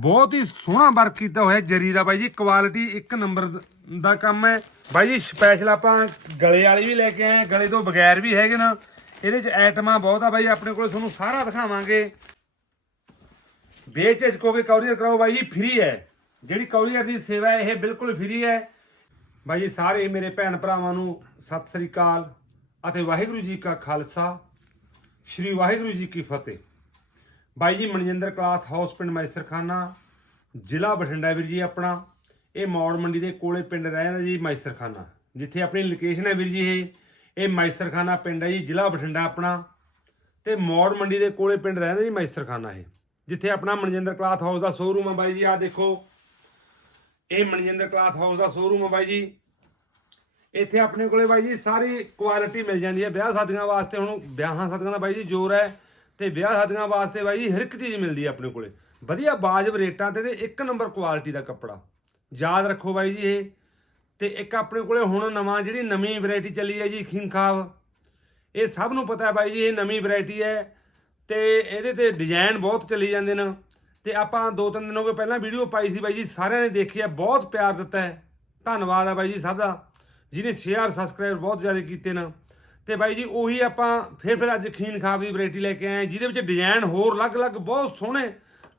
ਬਹੁਤ ਹੀ ਸੋਹਣਾ ਵਰਕ ਕੀਤਾ ਹੋਇਆ ਜਰੀ ਦਾ ਬਾਈ ਜੀ ਕੁਆਲਿਟੀ ਇੱਕ ਨੰਬਰ ਦਾ ਕੰਮ ਹੈ। ਬਾਈ ਜੀ ਸਪੈਸ਼ਲ ਆਪਾਂ ਗਲੇ ਵਾਲੀ ਵੀ ਲੈ ਕੇ ਆਏ ਗਲੇ ਤੋਂ ਬਗੈਰ ਵੀ ਹੈਗੇ ਨਾ, ਇਹਦੇ ਚ ਆਈਟਮਾਂ ਬਹੁਤ ਆ ਬਾਈ ਆਪਣੇ ਕੋਲ ਤੁਹਾਨੂੰ ਸਾਰਾ ਦਿਖਾਵਾਂਗੇ। ਵੇਚ ਕੋ ਕੇ ਕੌਰੀਅਰ ਕਰਾਓ ਬਾਈ ਜੀ ਫ੍ਰੀ ਹੈ। ਜਿਹੜੀ ਕੌਰੀਅਰ ਦੀ ਸੇਵਾ ਇਹ ਬਿਲਕੁਲ ਫ੍ਰੀ ਹੈ। ਬਾਈ ਜੀ, ਸਾਰੇ ਮੇਰੇ ਭੈਣ ਭਰਾਵਾਂ ਨੂੰ ਸਤਿ ਸ੍ਰੀ ਅਕਾਲ ਅਤੇ ਵਾਹਿਗੁਰੂ ਜੀ ਕਾ ਖਾਲਸਾ, ਸ੍ਰੀ ਵਾਹਿਗੁਰੂ ਜੀ ਕੀ ਫਤਿਹ। ਬਾਈ ਜੀ, ਮਨਜਿੰਦਰ ਕਲਾਥ ਹਾਊਸ ਪਿੰਡ ਮੈਸਰਖਾਨਾ, ਜ਼ਿਲ੍ਹਾ ਬਠਿੰਡਾ ਵੀਰ ਜੀ ਆਪਣਾ। ਇਹ ਮੌੜ ਮੰਡੀ ਦੇ ਕੋਲੇ ਪਿੰਡ ਰਹਿੰਦਾ ਜੀ ਮੈਸਰਖਾਨਾ, ਜਿੱਥੇ ਆਪਣੀ ਲੋਕੇਸ਼ਨ ਹੈ ਵੀਰ ਜੀ ਇਹ। ਇਹ ਮੈਸਰਖਾਨਾ ਪਿੰਡ ਹੈ ਜੀ, ਜ਼ਿਲ੍ਹਾ ਬਠਿੰਡਾ ਆਪਣਾ। ਤੇ ਮੌੜ ਮੰਡੀ ਦੇ ਕੋਲੇ ਪਿੰਡ ਰਹਿੰਦਾ ਜੀ ਮੈਸਰਖਾਨਾ ਇਹ, ਜਿੱਥੇ ਆਪਣਾ ਮਨਜਿੰਦਰ ਕਲਾਥ ਹਾਊਸ ਦਾ ਸ਼ੋਰੂਮ ਹੈ ਬਾਈ ਜੀ ਆ ਦੇਖੋ। ਇਹ ਮਨਜਿੰਦਰ ਕਲਾਥ ਹਾਊਸ ਦਾ ਸ਼ੋਰੂਮ ਹੈ ਬਾਈ ਜੀ। ਇੱਥੇ ਆਪਣੇ ਕੋਲੇ ਬਾਈ ਜੀ, ਸਾਰੀ ਕੁਆਲਿਟੀ ਮਿਲ ਜਾਂਦੀ ਹੈ ਵਿਆਹ ਸ਼ਾਦੀਆਂ ਵਾਸਤੇ। ਹੁਣ ਵਿਆਹਾਂ ਸ਼ਾਦੀਆਂ ਦਾ ਬਾਈ ਜੀ ਜ਼ੋਰ ਹੈ। ਤੇ ਵਿਆਹ ਸ਼ਾਦੀਆਂ ਵਾਸਤੇ ਬਾਈ ਜੀ ਹਰ ਇੱਕ ਚੀਜ਼ ਮਿਲਦੀ ਹੈ ਆਪਣੇ ਕੋਲੇ। ਵਧੀਆ ਬਾਜਬ ਰੇਟਾਂ ਤੇ ਤੇ ਇੱਕ ਨੰਬਰ ਕੁਆਲਿਟੀ ਦਾ ਕੱਪੜਾ। ਯਾਦ ਰੱਖੋ ਬਾਈ ਜੀ ਇਹ। ਤੇ ਇੱਕ ਆਪਣੇ ਕੋਲੇ ਹੁਣ ਨਵਾਂ ਜਿਹੜੀ ਨਵੀਂ ਵੈਰਾਈਟੀ ਚੱਲੀ ਹੈ ਜੀ ਖਿੰਖਾਵ। ਇਹ ਸਭ ਨੂੰ ਪਤਾ ਹੈ ਬਾਈ ਜੀ ਇਹ ਨਵੀਂ ਵੈਰਾਈਟੀ ਹੈ। ਤੇ ਇਹਦੇ ਤੇ ਡਿਜ਼ਾਈਨ ਬਹੁਤ ਚੱਲੀ ਜਾਂਦੇ ਨੇ। ਤੇ ਆਪਾਂ ਦੋ ਤਿੰਨ ਦਿਨ ਹੋ ਗਏ ਪਹਿਲਾਂ ਵੀਡੀਓ ਪਾਈ ਸੀ ਬਾਈ ਜੀ, ਸਾਰਿਆਂ ਨੇ ਦੇਖੀ ਹੈ ਬਹੁਤ ਪਿਆਰ ਦਿੱਤਾ ਹੈ। ਧੰਨਵਾਦ ਹੈ ਬਾਈ ਜੀ ਸਭ ਦਾ। ਜਿਹਨੇ ਸ਼ੇਅਰ ਸਬਸਕ੍ਰਾਈਬ ਬਹੁਤ ਜ਼ਿਆਦਾ ਕੀਤੇ ਨੇ। ਤੇ ਬਾਈ ਜੀ ਉਹੀ ਆਪਾਂ ਫਿਰ ਫਿਰ ਅੱਜ ਖੀਨ ਖਾਬ ਦੀ ਵੈਰਾਈਟੀ ਲੈ ਕੇ ਆਏ ਜਿਹਦੇ ਵਿੱਚ ਡਿਜ਼ਾਈਨ ਹੋਰ ਅਲੱਗ-ਅਲੱਗ ਬਹੁਤ ਸੋਹਣੇ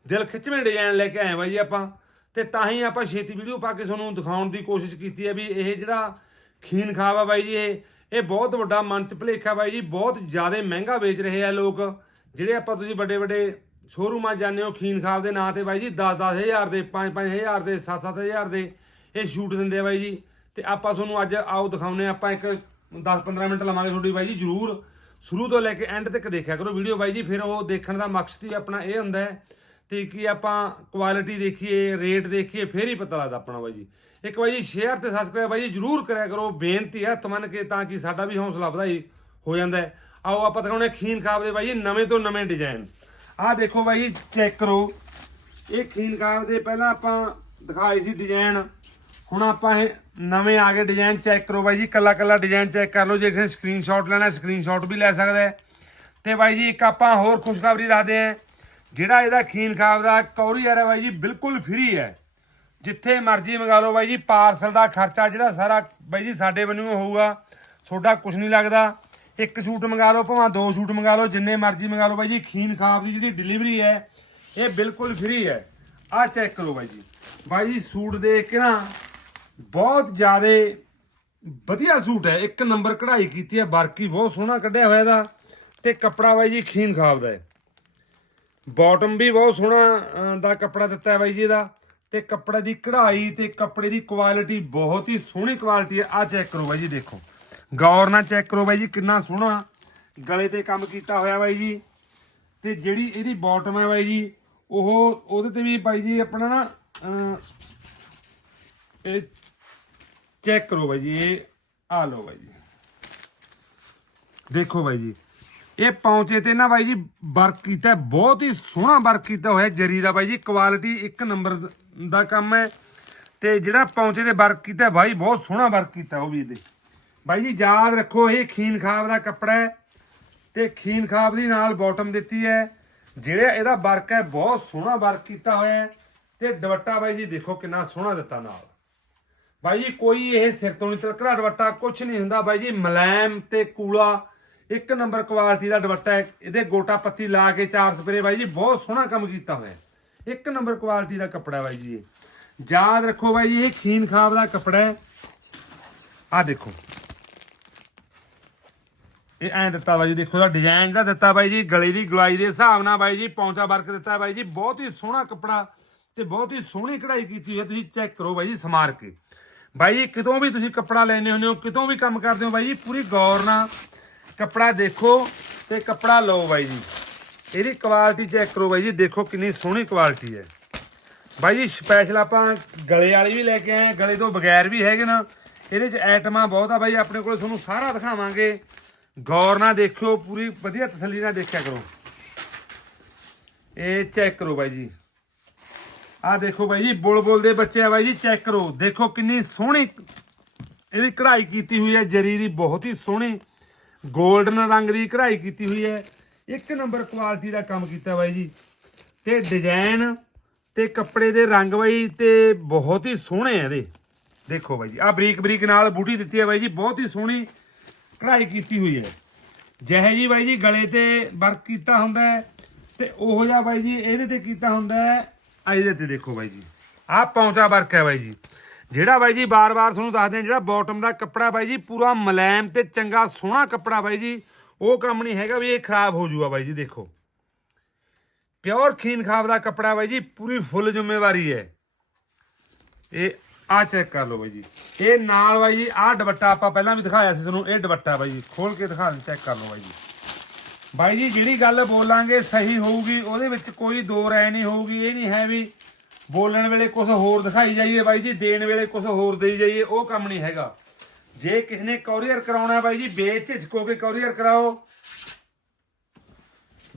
ਦਿਲ ਖਿੱਚਵੇਂ ਡਿਜ਼ਾਈਨ ਲੈ ਕੇ ਆਏ ਬਾਈ ਜੀ ਆਪਾਂ। ਤੇ ਤਾਂ ਹੀ ਆਪਾਂ ਛੇਤੀ ਵੀਡੀਓ ਪਾ ਕੇ ਤੁਹਾਨੂੰ ਦਿਖਾਉਣ ਦੀ ਕੋਸ਼ਿਸ਼ ਕੀਤੀ ਹੈ ਵੀ ਇਹ ਜਿਹੜਾ ਖੀਨ ਖਾਬ ਆ ਬਾਈ ਜੀ, ਇਹ ਇਹ ਬਹੁਤ ਵੱਡਾ ਮਨ ਚ ਭੁਲੇਖਾ ਬਾਈ ਜੀ, ਬਹੁਤ ਜ਼ਿਆਦਾ ਮਹਿੰਗਾ ਵੇਚ ਰਹੇ ਆ ਲੋਕ। ਜਿਹੜੇ ਆਪਾਂ ਤੁਸੀਂ ਵੱਡੇ ਵੱਡੇ ਸ਼ੋਰੂਮਾਂ ਜਾਂਦੇ ਹੋ ਖੀਨ ਖਾਬ ਦੇ ਨਾਂ ਤੇ ਬਾਈ ਜੀ 10 ਹਜ਼ਾਰ ਦੇ 5 5000 ਦੇ 7 ਹਜ਼ਾਰ ਦੇ ਇਹ ਸ਼ੂਟ ਦਿੰਦੇ ਆ ਬਾਈ ਜੀ। ਤੇ ਆਪਾਂ ਤੁਹਾਨੂੰ ਅੱਜ ਆਓ ਦਿਖਾਉਨੇ ਆ ਆਪਾਂ ਇੱਕ 10-15 ਮਿੰਟ ਲਵਾਂਗੇ ਤੁਹਾਡੀ ਬਾਈ ਜੀ, ਜਰੂਰ। ਸ਼ੁਰੂ ਤੋਂ ਲੈ ਕੇ ਐਂਡ ਤੱਕ ਦੇਖਿਆ ਕਰੋ ਵੀਡੀਓ ਬਾਈ ਜੀ, ਫਿਰ ਉਹ ਦੇਖਣ ਦਾ ਮਕਸਦ ਹੀ ਆਪਣਾ ਇਹ ਹੁੰਦਾ ਹੈ ਤੇ ਕੀ ਆਪਾਂ ਕੁਆਲਿਟੀ ਦੇਖੀਏ ਰੇਟ ਦੇਖੀਏ, ਫਿਰ ਹੀ ਪਤਾ ਲੱਗਦਾ ਆਪਣਾ ਬਾਈ ਜੀ। ਇੱਕ ਬਾਈ ਜੀ ਸ਼ੇਅਰ ਤੇ ਸਬਸਕ੍ਰਾਈਬ ਬਾਈ ਜੀ, ਜਰੂਰ ਕਰਿਆ ਕਰੋ। ਬੇਨਤੀ ਹੈ ਤਮਨ ਕੇ ਤਾਂ ਕਿ ਸਾਡਾ ਵੀ ਹੌਸਲਾ ਵਧਾਈ ਹੋ ਜਾਂਦਾ ਆਓ, ਆਪਾਂ ਦਿਖਾਉਣੇ ਖੀਨ ਖਾਬ ਦੇ ਬਾਈ ਜੀ, ਨਵੇਂ ਤੋਂ ਨਵੇਂ ਡਿਜ਼ਾਈਨ ਆਹ ਦੇਖੋ ਬਾਈ ਜੀ ਚੈੱਕ ਕਰੋ। ਇਹ ਖੀਨ ਖਾਬ ਦੇ ਪਹਿਲਾਂ ਆਪਾਂ ਦਿਖਾਏ ਸੀ ਡਿਜ਼ਾਈਨ ਹੁਣ ਆਪਾਂ ਇਹ ਨਵੇਂ ਆ ਗਏ ਡਿਜ਼ਾਈਨ ਚੈੱਕ ਕਰੋ ਬਾਈ ਜੀ ਕੱਲਾ ਕੱਲਾ ਡਿਜ਼ਾਈਨ ਚੈੱਕ ਕਰ ਲਓ, ਜੇ ਕਿਸੇ ਸਕਰੀਨਸ਼ਾਟ ਲੈਣਾ ਸਕਰੀਨਸ਼ਾਟ ਵੀ ਲੈ ਸਕਦਾ ਹੈ। ਤੇ ਬਾਈ ਜੀ, ਇੱਕ ਆਪਾਂ ਹੋਰ ਖੁਸ਼ਖਬਰੀ ਦੱਸਦੇ ਹਾਂ, ਜਿਹੜਾ ਇਹਦਾ ਖੀਨ ਖਾਬ ਦਾ ਕੌਰੀਅਰ ਹੈ ਬਾਈ ਜੀ, ਬਿਲਕੁਲ ਫ੍ਰੀ ਹੈ। ਜਿੱਥੇ ਮਰਜ਼ੀ ਮੰਗਾ ਲਓ ਬਾਈ ਜੀ ਪਾਰਸਲ ਦਾ ਖਰਚਾ ਜਿਹੜਾ ਸਾਰਾ ਬਾਈ ਜੀ ਸਾਡੇ ਵੱਲੋਂ ਹੋਊਗਾ, ਤੁਹਾਡਾ ਕੁਝ ਨਹੀਂ ਲੱਗਦਾ। ਇੱਕ ਸੂਟ ਮੰਗਾ ਲਓ, ਭਾਵੇਂ ਦੋ ਸੂਟ ਮੰਗਾ ਲਓ, ਜਿੰਨੇ ਮਰਜ਼ੀ ਮੰਗਾ ਲਓ ਬਾਈ ਜੀ, ਖੀਨ ਖਾਬ ਦੀ ਜਿਹੜੀ ਡਿਲੀਵਰੀ ਹੈ, ਇਹ ਬਿਲਕੁਲ ਫ੍ਰੀ ਹੈ। ਆਹ ਚੈੱਕ ਕਰੋ ਬਾਈ ਜੀ। ਬਾਈ ਜੀ, ਸੂਟ ਦੇਖ ਕੇ ਨਾ ਬਹੁਤ ਜ਼ਿਆਦਾ ਵਧੀਆ ਸੂਟ ਹੈ। ਇੱਕ ਨੰਬਰ ਕਢਾਈ ਕੀਤੀ ਹੈ। ਬਾਰਕੀ ਬਹੁਤ ਸੋਹਣਾ ਕੱਢਿਆ ਹੋਇਆ ਇਹਦਾ ਤੇ ਕੱਪੜਾ ਬਾਈ ਜੀ ਖੀਨ ਖਾਬ ਦਾ ਹੈ। ਬਾਟਮ ਵੀ ਬਹੁਤ ਸੋਹਣਾ ਦਾ ਕੱਪੜਾ ਦਿੱਤਾ ਹੈ ਬਾਈ ਜੀ ਇਹਦਾ। ਤੇ ਕੱਪੜੇ ਦੀ ਕਢਾਈ ਤੇ ਕੱਪੜੇ ਦੀ ਕੁਆਲਿਟੀ ਬਹੁਤ ਹੀ ਸੋਹਣੀ ਕੁਆਲਿਟੀ ਹੈ। ਆ ਚੈੱਕ ਕਰੋ ਬਾਈ ਜੀ ਦੇਖੋ। ਗੌਰ ਨਾਲ ਚੈੱਕ ਕਰੋ ਬਾਈ ਜੀ ਕਿੰਨਾ ਸੋਹਣਾ ਗਲੇ ਤੇ ਕੰਮ ਕੀਤਾ ਹੋਇਆ ਬਾਈ ਜੀ। ਤੇ ਜਿਹੜੀ ਇਹਦੀ ਬਾਟਮ ਹੈ ਬਾਈ ਜੀ, ਉਹ ਉਹਦੇ ਤੇ ਵੀ ਬਾਈ ਜੀ ਆਪਣਾ ਨਾ ਇਹ ਚੈੱਕ ਕਰੋ ਬਾਈ ਜੀ, ਇਹ ਆ ਲਓ ਬਾਈ ਜੀ। ਦੇਖੋ ਬਾਈ ਜੀ, ਇਹ ਪੌਂਚੇ ਤੇ ਨਾ ਬਾਈ ਜੀ ਵਰਕ ਕੀਤਾ, ਬਹੁਤ ਹੀ ਸੋਹਣਾ ਵਰਕ ਕੀਤਾ ਹੋਇਆ ਜਰੀ ਦਾ ਬਾਈ ਜੀ ਕੁਆਲਿਟੀ ਇੱਕ ਨੰਬਰ ਦਾ ਕੰਮ ਹੈ। ਤੇ ਜਿਹੜਾ ਪੌਂਚੇ ਤੇ ਵਰਕ ਕੀਤਾ, ਬਾਈ ਬਹੁਤ ਸੋਹਣਾ ਵਰਕ ਕੀਤਾ ਉਹ ਵੀ ਇਹਦੇ। ਬਾਈ ਜੀ, ਯਾਦ ਰੱਖੋ, ਇਹ ਖੀਨ ਖਾਬ ਦਾ ਕੱਪੜਾ ਹੈ ਤੇ ਖੀਨ ਖਾਬ ਦੀ ਨਾਲ ਬਾਟਮ ਦਿੱਤੀ ਹੈ। ਜਿਹੜਾ ਇਹਦਾ ਵਰਕ ਹੈ, ਬਹੁਤ ਸੋਹਣਾ ਵਰਕ ਕੀਤਾ ਹੋਇਆ ਹੈ। ਤੇ ਦੁਪੱਟਾ ਬਾਈ ਜੀ ਦੇਖੋ ਕਿੰਨਾ ਸੋਹਣਾ ਦਿੱਤਾ ਨਾਲ। ਬਾਈ ਜੀ, ਕੋਈ ਇਹ ਸਿਰ ਤੋਂ ਨਹੀਂ ਤਿਲਕਦਾ, ਦੁਪੱਟਾ ਕੁਝ ਨਹੀਂ ਹੁੰਦਾ। ਬਾਈ ਜੀ, ਮਲੈਮ ਤੇ ਕੂਲਾ, ਇੱਕ ਨੰਬਰ ਕੁਆਲਿਟੀ ਦਾ ਦੁਪੱਟਾ ਹੈ। ਇਹਦੇ ਗੋਟਾ ਪੱਤੀ ਲਾ ਕੇ ਚਾਰ ਸਪਰੇ ਬਾਈ ਜੀ, ਬਹੁਤ ਸੋਹਣਾ ਕੰਮ ਕੀਤਾ ਹੋਇਆ ਇੱਕ ਨੰਬਰ ਕੁਆਲਿਟੀ ਦਾ ਕੱਪੜਾ ਬਾਈ ਜੀ ਯਾਦ ਰੱਖੋ ਬਾਈ ਜੀ, ਇਹ ਖੀਨ ਖਾਬ ਦਾ ਕੱਪੜਾ ਹੈ। ਆ ਦੇਖੋ। ਇਹ ਐਂ ਦਿੱਤਾ ਬਾਈ ਜੀ, ਦੇਖੋ ਦਾ ਡਿਜ਼ਾਈਨ ਦਾ ਦਿੱਤਾ ਬਾਈ ਜੀ, ਗਲੇ ਦੀ ਗਲਾਈ ਦੇ ਹਿਸਾਬ ਨਾਲ ਬਾਈ ਜੀ, ਪੌਂਚਾ ਵਰਕ ਦਿੱਤਾ ਬਾਈ ਜੀ। ਬਹੁਤ ਹੀ ਸੋਹਣਾ ਕੱਪੜਾ ਤੇ ਬਹੁਤ ਹੀ ਸੋਹਣੀ ਕਢਾਈ ਕੀਤੀ ਹੋਈ ਹੈ। ਤੁਸੀਂ ਚੈੱਕ ਕਰੋ ਬਾਈ ਜੀ ਸਮਾਰ ਕੇ ਬਾਈ ਜੀ, ਕਿਤੋਂ ਵੀ ਤੁਸੀਂ ਕੱਪੜਾ ਲੈਣੇ ਹੁੰਦੇ ਹੋ, ਕਿਤੋਂ ਵੀ ਕੰਮ ਕਰਦੇ ਹੋ ਬਾਈ ਜੀ, ਪੂਰੀ ਗੌਰ ਨਾਲ ਕੱਪੜਾ ਦੇਖੋ ਤੇ ਕੱਪੜਾ ਲਓ ਬਾਈ ਜੀ। ਇਹਦੀ ਕੁਆਲਿਟੀ ਚੈੱਕ ਕਰੋ ਬਾਈ ਜੀ, ਦੇਖੋ ਕਿੰਨੀ ਸੋਹਣੀ ਕੁਆਲਿਟੀ ਹੈ। ਬਾਈ ਜੀ ਸਪੈਸ਼ਲ ਆਪਾਂ ਗਲੇ ਵਾਲੀ ਵੀ ਲੈ ਕੇ ਆਏ ਗਲੇ ਤੋਂ ਬਗੈਰ ਵੀ ਹੈਗੇ ਨਾ, ਇਹਦੇ ਚ ਆਈਟਮਾਂ ਬਹੁਤ ਆ ਬਾਈ, ਆਪਣੇ ਕੋਲ ਤੁਹਾਨੂੰ ਸਾਰਾ ਦਿਖਾਵਾਂਗੇ। ਗੌਰ ਨਾਲ ਦੇਖਿਓ, ਪੂਰੀ ਵਧੀਆ ਤਸੱਲੀ ਨਾਲ ਦੇਖਿਆ ਕਰੋ। ਇਹ ਚੈੱਕ ਕਰੋ ਬਾਈ ਜੀ। ਆਹ ਦੇਖੋ ਬਾਈ ਜੀ ਬੁਲਬੁਲ ਦੇ ਬੱਚੇ ਆ ਬਾਈ ਜੀ ਚੈੱਕ ਕਰੋ। ਦੇਖੋ ਕਿੰਨੀ ਸੋਹਣੀ ਇਹਦੀ ਕਢਾਈ ਕੀਤੀ ਹੋਈ ਹੈ, ਜਰੀ ਦੀ ਬਹੁਤ ਹੀ ਸੋਹਣੀ 골ਡਨ ਰੰਗ ਦੀ ਕਢਾਈ ਕੀਤੀ ਹੋਈ ਹੈ। ਇੱਕ ਨੰਬਰ ਕੁਆਲਿਟੀ ਦਾ ਕੰਮ ਕੀਤਾ ਬਾਈ ਜੀ। ਤੇ ਡਿਜ਼ਾਈਨ ਤੇ ਕੱਪੜੇ ਦੇ ਰੰਗ ਬਾਈ ਤੇ ਬਹੁਤ ਹੀ ਸੋਹਣੇ ਆ ਇਹਦੇ। ਦੇਖੋ ਬਾਈ ਜੀ ਆ ਬਰੀਕ ਬਰੀਕ ਨਾਲ ਬੂਟੀ ਦਿੱਤੀ ਹੈ ਬਾਈ ਜੀ, ਬਹੁਤ ਹੀ ਸੋਹਣੀ ਕਢਾਈ ਕੀਤੀ ਹੋਈ ਹੈ। ਜਿਹੇ ਜੀ ਬਾਈ ਜੀ, ਗਲੇ ਤੇ ਵਰਕ ਕੀਤਾ ਹੁੰਦਾ ਹੈ ਤੇ ਉਹੋ ਜਿਹਾ ਬਾਈ ਜੀ, ਇਹਦੇ ਤੇ ਕੀਤਾ ਹੁੰਦਾ ਆ ਇਹਦੇ ਤੇ ਦੇਖੋ ਬਾਈ ਜੀ। ਆਹ ਪੌਂਚਾ ਵਰਕ ਹੈ ਬਾਈ ਜੀ। ਜਿਹੜਾ ਬਾਈ ਜੀ ਬਾਰ-ਬਾਰ ਤੁਹਾਨੂੰ ਦੱਸਦੇ ਆ ਜਿਹੜਾ ਬਾਟਮ ਦਾ ਕੱਪੜਾ ਬਾਈ ਜੀ, ਪੂਰਾ ਮੁਲਾਇਮ ਤੇ ਚੰਗਾ ਸੋਹਣਾ ਕੱਪੜਾ ਬਾਈ ਜੀ, ਉਹ ਕੰਮ ਨਹੀਂ ਹੈਗਾ ਵੀ ਇਹ ਖਰਾਬ ਹੋ ਜੂਗਾ ਬਾਈ ਜੀ, ਦੇਖੋ। ਪਿਓਰ ਖੀਨ ਖਾਬ ਦਾ ਕੱਪੜਾ ਬਾਈ ਜੀ, ਪੂਰੀ ਫੁੱਲ ਜ਼ਿੰਮੇਵਾਰੀ ਹੈ। ਇਹ ਆ ਚੈੱਕ ਕਰ ਲਓ ਬਾਈ ਜੀ। ਇਹ ਨਾਲ ਬਾਈ ਜੀ, ਆਹ ਦੁਪੱਟਾ ਆਪਾਂ ਪਹਿਲਾਂ ਵੀ ਦਿਖਾਇਆ ਸੀ ਤੁਹਾਨੂੰ, ਇਹ ਦੁਪੱਟਾ ਬਾਈ ਜੀ, ਖੋਲ ਕੇ ਦਿਖਾ ਦੇ ਚੈੱਕ ਕਰ ਲਓ ਬਾਈ ਜੀ। ਬਾਈ ਜੀ, ਜਿਹੜੀ ਗੱਲ ਬੋਲਾਂਗੇ ਸਹੀ ਹੋਊਗੀ, ਉਹਦੇ ਵਿੱਚ ਕੋਈ ਦੋ ਰਾਏ ਨਹੀਂ ਹੋਊਗੀ। ਇਹ ਨਹੀਂ ਹੈ ਵੀ ਬੋਲਣ ਵੇਲੇ ਕੁਝ ਹੋਰ ਦਿਖਾਈ ਜਾਈਏ ਬਾਈ ਜੀ, ਦੇਣ ਵੇਲੇ ਕੁਝ ਹੋਰ ਦੇਈ ਜਾਈਏ, ਉਹ ਕੰਮ ਨਹੀਂ ਹੈਗਾ। ਜੇ ਕਿਸ ਨੇ ਕੋਰੀਅਰ ਕਰਾਉਣਾ ਬਾਈ ਜੀ ਬੇਝਿਜਕੋ ਕੇ ਕੋਰੀਅਰ ਕਰਾਓ।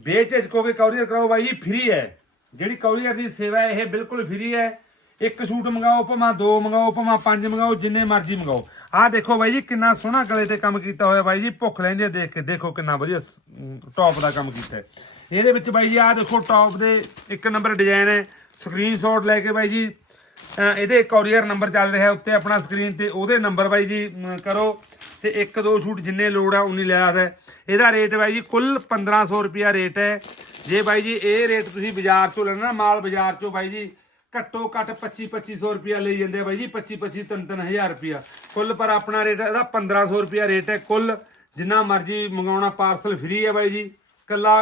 ਬੇਝਿਜਕੋ ਕੇ ਕੋਰੀਅਰ ਕਰਾਓ ਬਾਈ ਜੀ ਫ੍ਰੀ ਹੈ। ਜਿਹੜੀ ਕੋਰੀਅਰ ਦੀ ਸੇਵਾ ਹੈ, ਇਹ ਬਿਲਕੁਲ ਫ੍ਰੀ ਹੈ। ਇੱਕ ਸੂਟ ਮੰਗਾਓ, ਭਾਵੇਂ ਦੋ ਮੰਗਾਓ, ਭਾਵੇਂ ਪੰਜ ਮੰਗਾਓ, ਜਿੰਨੇ ਮਰਜ਼ੀ ਮੰਗਾਓ। ਆਹ ਦੇਖੋ ਬਾਈ ਜੀ, ਕਿੰਨਾ ਸੋਹਣਾ ਗਲੇ ਤੇ ਕੰਮ ਕੀਤਾ ਹੋਇਆ ਬਾਈ ਜੀ, ਭੁੱਖ ਲੈਂਦੇ ਦੇਖ ਕੇ। ਦੇਖੋ ਕਿੰਨਾ ਵਧੀਆ ਟੌਪ ਦਾ ਕੰਮ ਕੀਤਾ ਹੈ। ਇਹਦੇ ਵਿੱਚ ਬਾਈ ਜੀ, ਆਹ ਦੇਖੋ ਟੌਪ ਦੇ ਇੱਕ ਨੰਬਰ ਡਿਜ਼ਾਈਨ ਹੈ। ਸਕਰੀਨਸ਼ਾਟ ਲੈ ਕੇ ਬਾਈ ਜੀ, ਅਹ, ਇਹਦੇ ਕੋਰੀਅਰ ਨੰਬਰ ਚੱਲ ਰਿਹਾ ਉੱਤੇ ਆਪਣਾ ਸਕਰੀਨ ਤੇ। ਉਹਦੇ ਨੰਬਰ ਬਾਈ ਜੀ ਕਰੋ ਤੇ ਇੱਕ ਦੋ ਛੂਟ ਜਿੰਨੇ ਲੋੜ ਆ, ਉਨੀ ਲੈ ਆਦਾ ਇਹਦਾ ਰੇਟ ਬਾਈ ਜੀ, ਕੁੱਲ 1500 ਰੁਪਿਆ ਰੇਟ ਹੈ। ਜੇ ਬਾਈ ਜੀ, ਇਹ ਰੇਟ ਤੁਸੀਂ ਬਾਜ਼ਾਰ ਚੋਂ ਲੈਣਾ ਨਾ ਮਾਲ ਬਾਜ਼ਾਰ ਚੋਂ ਬਾਈ ਜੀ ਘੱਟੋ ਘੱਟ 25 2500 ਰੁਪਿਆ ਲਈ ਜਾਂਦੇ ਆ ਬਾਈ ਜੀ 25 25 ਤਿੰਨ ਤਿੰਨ ਹਜ਼ਾਰ ਰੁਪਿਆ ਕੁੱਲ ਪਰ ਆਪਣਾ ਰੇਟ ਇਹਦਾ 1500 ਰੁਪਿਆ ਰੇਟ ਹੈ ਕੁੱਲ। ਜਿੰਨਾ ਮਰਜ਼ੀ ਮੰਗਾਉਣਾ ਪਾਰਸਲ ਫ੍ਰੀ ਹੈ ਬਾਈ ਜੀ। ਕੱਲਾ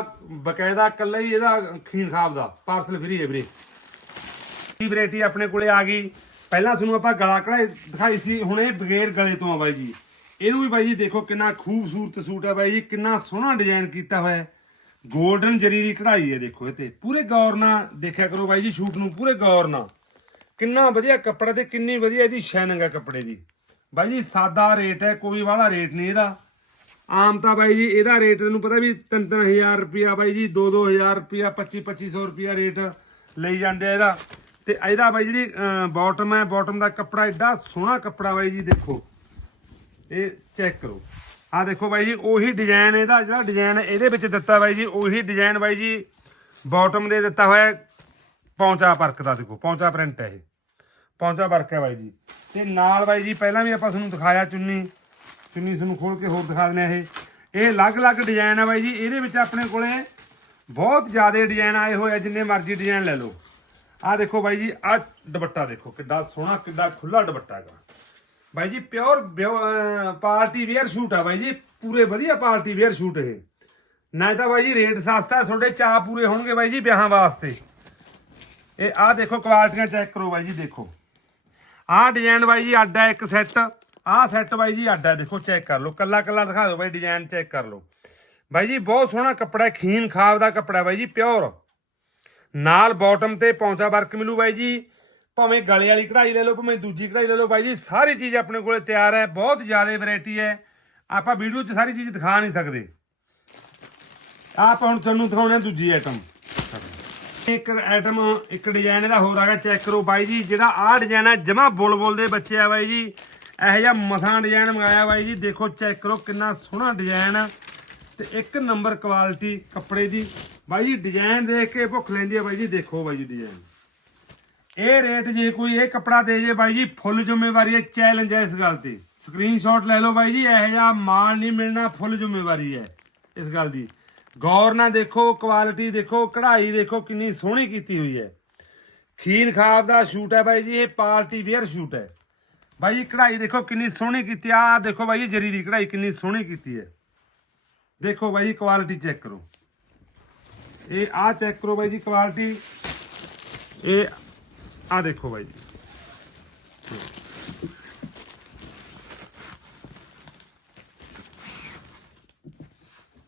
ਬਕਾਇਦਾ ਕੱਲਾ ਹੀ ਇਹਦਾ ਖੀਨ ਖਾਬ ਦਾ ਪਾਰਸਲ ਫ੍ਰੀ ਹੈ ਵੀਰੇ। ਇਹ ਵੈਰਾਈਟੀ ਆਪਣੇ ਕੋਲੇ ਆ ਗਈ? ਪਹਿਲਾਂ ਤੁਹਾਨੂੰ ਆਪਾਂ ਗਲਾ ਕਢਾਈ ਦਿਖਾਈ ਸੀ, ਹੁਣ ਇਹ ਬਗੈਰ ਗਲੇ ਤੋਂ ਆ ਬਾਈ ਜੀ। ਇਹਨੂੰ ਵੀ ਬਾਈ ਜੀ ਦੇਖੋ ਕਿੰਨਾ ਖੂਬਸੂਰਤ ਸੂਟ ਹੈ ਬਾਈ ਜੀ, ਕਿੰਨਾ ਸੋਹਣਾ ਡਿਜ਼ਾਈਨ ਕੀਤਾ ਹੋਇਆ ਹੈ। 골ਡਨ ਜਰੀ ਦੀ ਕਢਾਈ ਹੈ ਦੇਖੋ ਇਹ ਤੇ। ਪੂਰੇ ਗੌਰ ਨਾਲ ਦੇਖਿਆ ਕਰੋ ਬਾਈ ਜੀ, ਸ਼ੂਟ ਨੂੰ ਪੂਰੇ ਗੌਰ ਨਾਲ। ਕਿੰਨਾ ਵਧੀਆ ਕੱਪੜਾ ਤੇ ਕਿੰਨੀ ਵਧੀਆ ਇਹਦੀ ਸ਼ਾਈਨਿੰਗ ਹੈ ਕੱਪੜੇ ਦੀ। ਬਾਈ ਜੀ, ਸਾਦਾ ਰੇਟ ਹੈ, ਕੋਈ ਵਾਲਾ ਰੇਟ ਨਹੀਂ ਇਹਦਾ। ਆਮ ਤਾਂ ਬਾਈ ਜੀ, ਇਹਦਾ ਰੇਟ ਤੈਨੂੰ ਪਤਾ ਵੀ 3-3000 ਰੁਪਿਆ ਬਾਈ ਜੀ 2-2000 ਰੁਪਿਆ 25-2500 ਰੁਪਿਆ ਰੇਟ ਲਈ ਜਾਂਦੇ ਆ ਇਹਦਾ। ਤੇ ਇਹਦਾ ਬਾਈ ਜਿਹੜੀ ਬਾਟਮ ਹੈ ਬਾਟਮ ਦਾ ਕੱਪੜਾ ਐਡਾ ਸੋਹਣਾ ਕੱਪੜਾ ਬਾਈ ਜੀ, ਦੇਖੋ। ਇਹ ਚੈੱਕ ਕਰੋ। ਆ ਦੇਖੋ ਬਾਈ ਜੀ, ਉਹੀ ਡਿਜ਼ਾਈਨ ਇਹਦਾ, ਜਿਹੜਾ ਡਿਜ਼ਾਈਨ ਇਹਦੇ ਵਿੱਚ ਦਿੱਤਾ ਬਾਈ ਜੀ, ਉਹੀ ਡਿਜ਼ਾਈਨ ਬਾਈ ਜੀ ਬਾਟਮ ਦੇ ਦਿੱਤਾ ਹੋਇਆ ਹੈ। ਪੌਂਚਾ ਵਰਕ ਦਾ ਦੇਖੋ, ਪੌਂਚਾ ਪ੍ਰਿੰਟ ਹੈ ਇਹ। ਪੌਂਚਾ ਵਰਕ ਹੈ ਬਾਈ ਜੀ। ਤੇ ਨਾਲ ਬਾਈ ਜੀ, ਪਹਿਲਾਂ ਵੀ ਆਪਾਂ ਤੁਹਾਨੂੰ ਦਿਖਾਇਆ ਚੁੰਨੀ। ਚੁੰਨੀ ਤੁਹਾਨੂੰ ਖੋਲ ਕੇ ਹੋਰ ਦਿਖਾ ਦਿੰਦੇ ਆ ਇਹ। ਇਹ ਅਲੱਗ-ਅਲੱਗ ਡਿਜ਼ਾਈਨ ਹੈ ਬਾਈ ਜੀ। ਇਹਦੇ ਵਿੱਚ ਆਪਣੇ ਕੋਲੇ ਬਹੁਤ ਜ਼ਿਆਦਾ ਡਿਜ਼ਾਈਨ ਆਏ ਹੋਏ ਆ, ਜਿੰਨੇ ਮਰਜ਼ੀ ਡਿਜ਼ਾਈਨ ਲੈ ਲਓ। ਆ ਦੇਖੋ ਬਾਈ ਜੀ, ਆ ਦੁਪੱਟਾ ਦੇਖੋ, ਕਿੱਡਾ ਸੋਹਣਾ, ਕਿੱਡਾ ਖੁੱਲਾ ਦੁਪੱਟਾ ਹੈਗਾ। ਬਾਈ ਜੀ ਪਿਓਰ ਪਾਰਟੀ ਵੇਅਰ ਸ਼ੂਟ ਆ ਬਾਈ ਜੀ। ਪੂਰੇ ਵਧੀਆ ਪਾਰਟੀ ਵੇਅਰ ਸ਼ੂਟ ਇਹ। ਨਾ ਤਾਂ ਬਾਈ ਜੀ ਰੇਟ ਸਸਤਾ ਤੁਹਾਡੇ ਚਾਹ ਪੂਰੇ ਹੋਣਗੇ ਬਾਈ ਜੀ ਵਿਆਹਾਂ ਵਾਸਤੇ। ਇਹ ਆਹ ਦੇਖੋ ਕੁਆਲਟੀਆਂ ਚੈੱਕ ਕਰੋ ਬਾਈ ਜੀ, ਦੇਖੋ। ਆਹ ਡਿਜ਼ਾਈਨ ਬਾਈ ਜੀ, ਅੱਡਾ ਇੱਕ ਸੈੱਟ ਆਹ ਸੈੱਟ ਬਾਈ ਜੀ ਅੱਡਾ ਦੇਖੋ ਚੈੱਕ ਕਰ ਲਓ। ਕੱਲਾ ਕੱਲਾ ਦਿਖਾ ਦਿਓ ਬਾਈ ਡਿਜ਼ਾਈਨ ਚੈੱਕ ਕਰ ਲਓ। ਬਾਈ ਜੀ, ਬਹੁਤ ਸੋਹਣਾ ਕੱਪੜਾ ਹੈ, ਖੀਨ ਖਾਬ ਦਾ ਕੱਪੜਾ ਬਾਈ ਜੀ ਪਿਓਰ ਨਾਲ ਬਾਟਮ ਤੇ ਪੌਂਚਾ ਵਰਕ ਮਿਲੂ ਬਾਈ ਜੀ। ਭਾਵੇਂ ਗਲੇ ਵਾਲੀ ਕਢਾਈ ਲੈ ਲਓ, ਭਾਵੇਂ ਦੂਜੀ ਕਢਾਈ ਲੈ ਲਓ, ਬਾਈ ਜੀ, ਸਾਰੀ ਚੀਜ਼ ਆਪਣੇ ਕੋਲੇ ਤਿਆਰ ਹੈ, ਬਹੁਤ ਜ਼ਿਆਦਾ ਵੈਰਾਈਟੀ ਹੈ। ਆਪਾਂ ਵੀਡੀਓ 'ਚ ਸਾਰੀ ਚੀਜ਼ ਦਿਖਾ ਨਹੀਂ ਸਕਦੇ। ਆਪ ਹੁਣ ਤੁਹਾਨੂੰ ਦਿਖਾਉਣਾ ਦੂਜੀ ਆਈਟਮ ਇੱਕ ਆਈਟਮ ਇੱਕ ਡਿਜ਼ਾਈਨ ਇਹਦਾ ਹੋਰ ਆਗਾ ਚੈੱਕ ਕਰੋ ਬਾਈ ਜੀ, ਜਿਹੜਾ ਆਹ ਡਿਜ਼ਾਈਨ ਹੈ, ਜਮਾ ਬੁਲਬੁਲ ਦੇ ਬੱਚੇ ਆ ਬਾਈ ਜੀ। ਇਹੋ ਜਿਹਾ ਮਸਾਂ ਡਿਜ਼ਾਈਨ ਮੰਗਾਇਆ ਬਾਈ ਜੀ, ਦੇਖੋ ਚੈੱਕ ਕਰੋ ਕਿੰਨਾ ਸੋਹਣਾ ਡਿਜ਼ਾਈਨ ਆ। ਤੇ ਇੱਕ ਨੰਬਰ ਕੁਆਲਿਟੀ ਕੱਪੜੇ ਦੀ। ਬਾਈ ਜੀ ਡਿਜ਼ਾਈਨ ਦੇਖ ਕੇ ਭੁੱਖ ਲੈਂਦੀ ਹੈ ਬਾਈ ਜੀ, ਦੇਖੋ ਬਾਈ ਜੀ ਡਿਜ਼ਾਈਨ ਇਹ ਰੇਟ ਜੇ ਕੋਈ ਇਹ ਕੱਪੜਾ ਦੇ ਜੇ ਬਾਈ ਜੀ, ਫੁੱਲ ਜ਼ਿੰਮੇਵਾਰੀ ਹੈ ਚੈਲੰਜ ਹੈ ਇਸ ਗੱਲ ਤੇ। ਸਕਰੀਨਸ਼ਾਟ ਲੈ ਲਓ ਬਾਈ ਜੀ, ਇਹੋ ਜਿਹਾ ਮਾਲ ਨਹੀਂ ਮਿਲਣਾ, ਫੁੱਲ ਜ਼ਿੰਮੇਵਾਰੀ ਹੈ ਇਸ ਗੱਲ ਦੀ। ਗੌਰ ਨਾਲ ਦੇਖੋ ਕੁਆਲਿਟੀ ਦੇਖੋ, ਕਢਾਈ ਦੇਖੋ, ਕਿੰਨੀ ਸੋਹਣੀ ਕੀਤੀ ਹੋਈ ਹੈ। ਖੀਨ ਖਾਬ ਦਾ ਸ਼ੂਟ ਹੈ ਬਾਈ ਜੀ, ਇਹ ਪਾਰਟੀ ਵੇਅਰ ਸ਼ੂਟ ਹੈ। ਬਾਈ ਜੀ, ਕਢਾਈ ਦੇਖੋ, ਕਿੰਨੀ ਸੋਹਣੀ ਕੀਤੀ ਆ। ਆਹ ਦੇਖੋ ਬਾਈ ਜੀ, ਜਰੀ ਦੀ ਕਢਾਈ ਕਿੰਨੀ ਸੋਹਣੀ ਕੀਤੀ ਹੈ। ਦੇਖੋ ਬਾਈ ਜੀ ਕੁਆਲਿਟੀ ਚੈੱਕ ਕਰੋ। ਇਹ ਆ ਚੈੱਕ ਕਰੋ ਬਾਈ ਜੀ ਕੁਆਲਿਟੀ ਇਹ ਆ ਦੇਖੋ ਬਾਈ ਜੀ